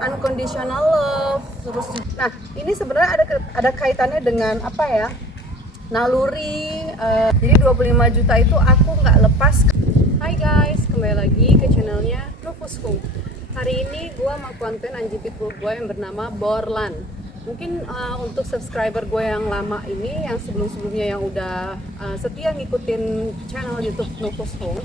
unconditional love. Terus, nah ini sebenarnya ada kaitannya dengan apa ya? Naluri. Jadi 25 juta itu aku nggak lepas. Hai guys, kembali lagi ke channelnya Nufusku. Hari ini gue mau konten anjing pitbull gue yang bernama Borlan. Mungkin untuk subscriber gue yang lama ini, yang sebelum-sebelumnya yang udah setia ngikutin channel YouTube Nufusku,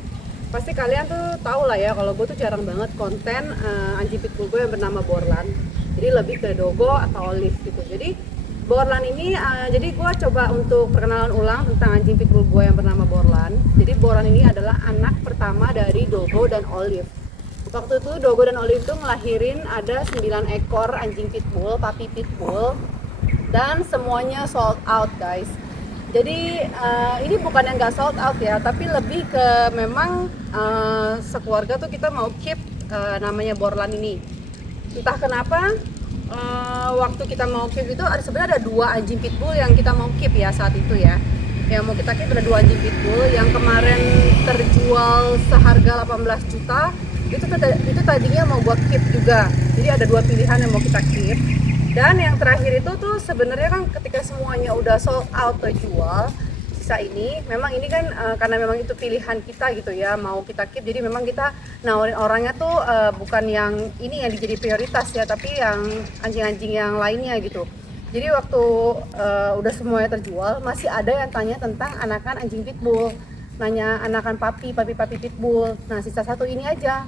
pasti kalian tuh tahu lah ya kalau gue tuh jarang banget konten anjing pitbull gue yang bernama Borlan. Jadi lebih ke dogo atau olive gitu. Jadi Borlan ini, jadi gue coba untuk perkenalan ulang tentang anjing pitbull gue yang bernama Borlan. Jadi Borlan ini adalah anak pertama dari Dogo dan Olive. Waktu itu Dogo dan Olive itu ngelahirin ada 9 ekor anjing pitbull, papi pitbull, dan semuanya sold out guys. Jadi ini bukan yang nggak sold out ya, tapi lebih ke memang sekeluarga tuh kita mau keep namanya Borlan ini. Entah kenapa waktu kita mau keep itu sebenarnya ada 2 anjing pitbull yang kita mau keep ya saat itu ya. Yang mau kita keep ada 2 anjing pitbull yang kemarin terjual seharga 18 juta. Itu tadinya mau gua keep juga. Jadi ada 2 pilihan yang mau kita keep. Dan yang terakhir itu tuh sebenarnya kan ketika semuanya udah sold out terjual, sisa ini memang ini kan karena memang itu pilihan kita gitu ya, mau kita keep. Jadi memang kita nawarin orangnya tuh bukan yang ini yang jadi prioritas ya, tapi yang anjing-anjing yang lainnya gitu. Jadi waktu udah semuanya terjual, masih ada yang tanya tentang anakan anjing pitbull, nanya anakan papi pitbull. Nah sisa 1 ini aja.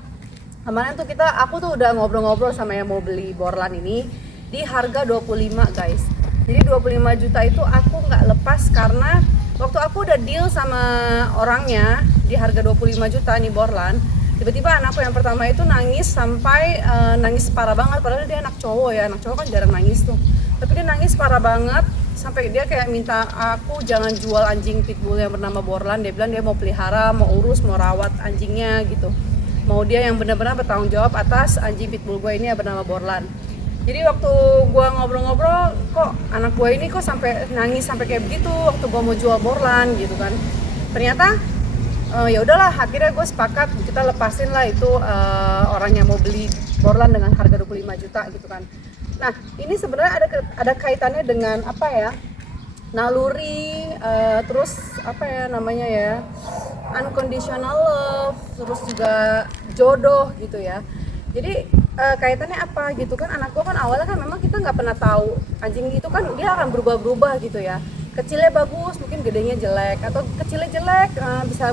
Kemarin tuh aku tuh udah ngobrol-ngobrol sama yang mau beli Borlan ini di harga 25 guys. Jadi 25 juta itu aku nggak lepas karena waktu aku udah deal sama orangnya di harga 25 juta nih Borlan, tiba-tiba anakku yang pertama itu nangis sampai nangis parah banget, padahal dia anak cowok ya, anak cowok kan jarang nangis tuh, tapi dia nangis parah banget sampai dia kayak minta aku jangan jual anjing pitbull yang bernama Borlan. Dia bilang dia mau pelihara, mau urus, mau rawat anjingnya gitu, mau dia yang benar-benar bertanggung jawab atas anjing pitbull gue ini yang bernama Borlan. Jadi waktu gue ngobrol-ngobrol, kok anak gue ini kok sampai nangis sampai kayak begitu waktu gue mau jual Borlan gitu kan. Ternyata ya udahlah, akhirnya gue sepakat kita lepasin lah itu orang yang mau beli Borlan dengan harga 25 juta gitu kan. Nah ini sebenarnya ada kaitannya dengan apa ya, naluri, terus apa ya namanya ya, unconditional love, terus juga jodoh gitu ya. Jadi kaitannya apa gitu kan, anak gua kan awalnya kan memang kita nggak pernah tahu anjing itu kan dia akan berubah-berubah gitu ya. Kecilnya bagus, mungkin gedenya jelek, atau kecilnya jelek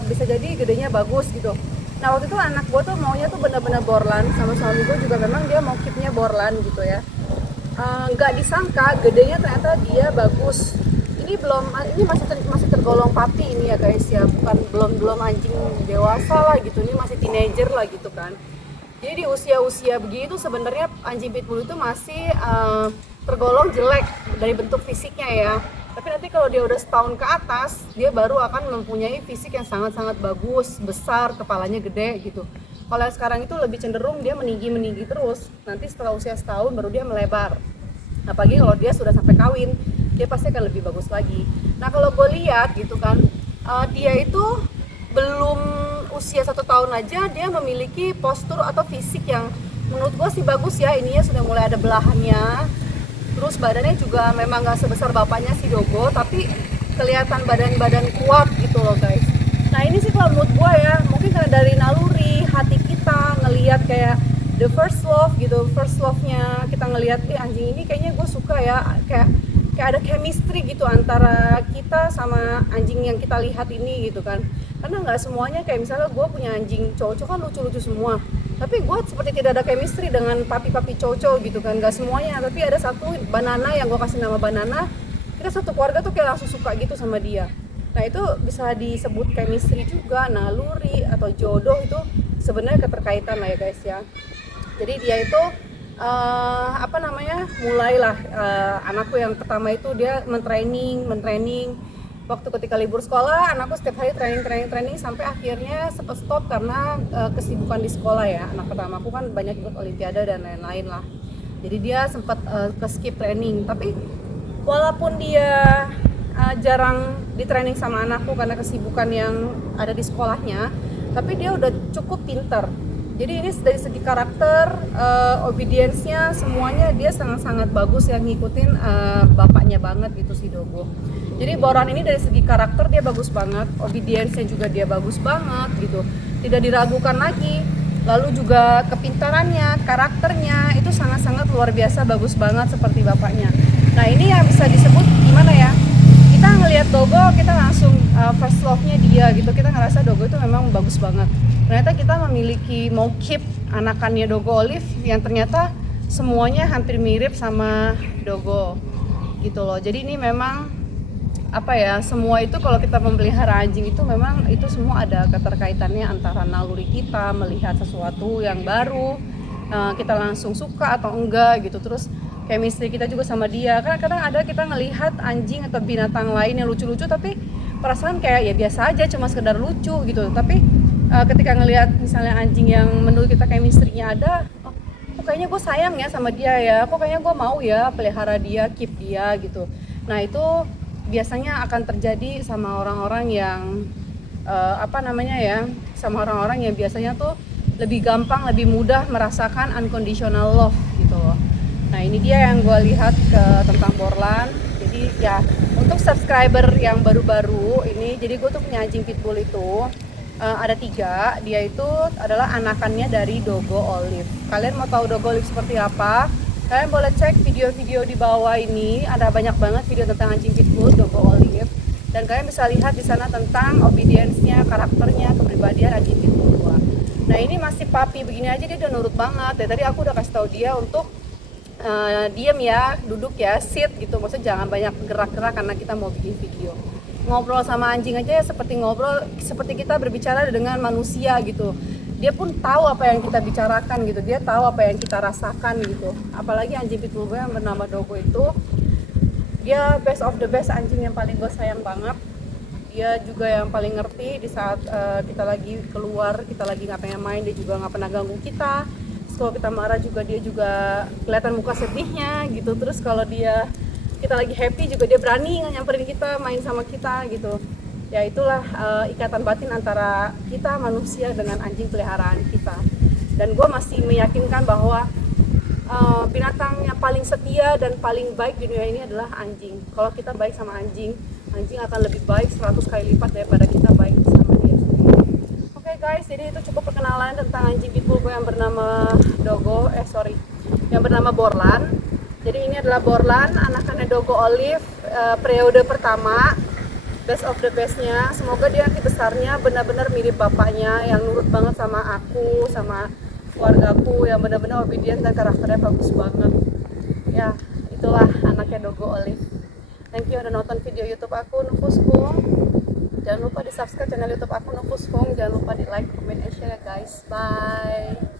bisa jadi gedenya bagus gitu. Nah waktu itu anak gua tuh maunya tuh benar-benar Borlan, sama suami gua juga memang dia mau keepnya Borlan gitu ya. Nggak disangka gedenya ternyata dia bagus. Ini masih tergolong papi ini ya guys ya, bukan belum anjing dewasa lah gitu, ini masih teenager lah gitu kan. Jadi di usia begitu sebenarnya anjing pitbull itu masih tergolong jelek dari bentuk fisiknya ya. Tapi nanti kalau dia udah setahun ke atas, dia baru akan mempunyai fisik yang sangat-sangat bagus, besar, kepalanya gede gitu. Kalau yang sekarang itu lebih cenderung dia meninggi terus. Nanti setelah usia setahun baru dia melebar. Apalagi kalau dia sudah sampai kawin, dia pasti akan lebih bagus lagi. Nah kalau gue lihat gitu kan, dia itu belum usia 1 tahun aja dia memiliki postur atau fisik yang menurut gue sih bagus ya. Ininya sudah mulai ada belahannya, terus badannya juga memang gak sebesar bapaknya si Dogo, tapi kelihatan badan kuat gitu loh guys. Nah ini sih kalau menurut gue ya, mungkin karena dari naluri hati kita ngelihat kayak the first love gitu, first love-nya kita ngelihat anjing ini kayaknya gue suka ya, kayak ada chemistry gitu antara kita sama anjing yang kita lihat ini gitu kan. Karena nggak semuanya kayak misalnya gue punya anjing cowok kan lucu-lucu semua, tapi gue seperti tidak ada chemistry dengan papi cowok gitu kan, nggak semuanya. Tapi ada satu Banana yang gue kasih nama Banana, kita satu keluarga tuh kayak langsung suka gitu sama dia. Nah itu bisa disebut chemistry juga, naluri atau jodoh, itu sebenarnya keterkaitan lah ya guys ya. Jadi dia itu mulailah anakku yang pertama itu dia mentraining waktu ketika libur sekolah. Anakku setiap hari training sampai akhirnya sempat stop karena kesibukan di sekolah ya. Anak pertama aku kan banyak ikut olimpiade dan lain-lain lah, jadi dia sempat ke skip training. Tapi walaupun dia jarang di training sama anakku karena kesibukan yang ada di sekolahnya, tapi dia udah cukup pinter. Jadi ini dari segi karakter, obedience-nya semuanya dia sangat-sangat bagus yang ngikutin bapaknya banget gitu si Dogo. Jadi Boran ini dari segi karakter dia bagus banget, obedience-nya juga dia bagus banget gitu. Tidak diragukan lagi. Lalu juga kepintarannya, karakternya itu sangat-sangat luar biasa bagus banget seperti bapaknya. Nah, ini yang bisa disebut gimana ya? Kita ngelihat Dogo, kita langsung first love-nya dia gitu. Kita ngerasa Dogo itu memang bagus banget. Ternyata kita memiliki mau keep anakannya Dogo Olive yang ternyata semuanya hampir mirip sama Dogo gitu loh. Jadi ini memang apa ya, semua itu kalau kita memelihara anjing itu memang itu semua ada keterkaitannya antara naluri kita melihat sesuatu yang baru, kita langsung suka atau enggak gitu. Terus chemistry kita juga sama dia. Karena kadang ada kita ngelihat anjing atau binatang lain yang lucu-lucu tapi perasaan kayak ya biasa aja, cuma sekedar lucu gitu. Tapi ketika ngelihat misalnya anjing yang menurut kita chemistry-nya ada, oh kayaknya gue sayang ya sama dia ya, kok kayaknya gue mau ya pelihara dia, keep dia gitu. Nah itu biasanya akan terjadi sama orang-orang yang sama orang-orang yang biasanya tuh lebih gampang, lebih mudah merasakan unconditional love gitu loh. Nah ini dia yang gue lihat tentang Borlan. Jadi ya untuk subscriber yang baru-baru ini, jadi gue tuh punya anjing pitbull itu ada 3. Dia itu adalah anakannya dari Dogo Olive. Kalian mau tahu Dogo Olive seperti apa? Kalian boleh cek video-video di bawah ini, ada banyak banget video tentang anjing pitbull Dogo Olive. Dan kalian bisa lihat di sana tentang obedience-nya, karakternya, kepribadian anjing pitbull gua. Nah ini masih puppy begini aja dia udah nurut banget. Tadi aku udah kasih tahu dia untuk diam ya, duduk ya, sit gitu. Maksudnya jangan banyak gerak-gerak karena kita mau bikin video. Ngobrol sama anjing aja ya seperti kita berbicara dengan manusia gitu. Dia pun tahu apa yang kita bicarakan gitu, dia tahu apa yang kita rasakan gitu. Apalagi anjing pitbull gue yang bernama Dogo itu, dia best of the best anjing yang paling gue sayang banget. Dia juga yang paling ngerti di saat kita lagi keluar, kita lagi nggak pengen main, dia juga nggak pernah ganggu kita. Terus kalau kita marah juga dia juga kelihatan muka sedihnya gitu. Terus kalau kita lagi happy juga dia berani nyamperin kita, main sama kita gitu. Ya itulah ikatan batin antara kita manusia dengan anjing peliharaan kita. Dan gue masih meyakinkan bahwa binatang yang paling setia dan paling baik di dunia ini adalah anjing. Kalau kita baik sama anjing, anjing akan lebih baik 100 kali lipat daripada kita baik sama dia sendiri. Oke guys, jadi itu cukup perkenalan tentang anjing pitbull gue yang bernama yang bernama Borlan. Jadi ini adalah Borlan, anakannya Dogo Olive, periode pertama, best of the bestnya. Semoga dia nanti besarnya benar-benar mirip bapaknya yang nurut banget sama aku, sama keluargaku, yang benar-benar obedient dan karakternya bagus banget. Ya, itulah anaknya Dogo Olive. Thank you udah nonton video YouTube aku, Nufus Hung. Jangan lupa di subscribe channel YouTube aku, Nufus Hung. Jangan lupa di like, comment, and share ya guys. Bye.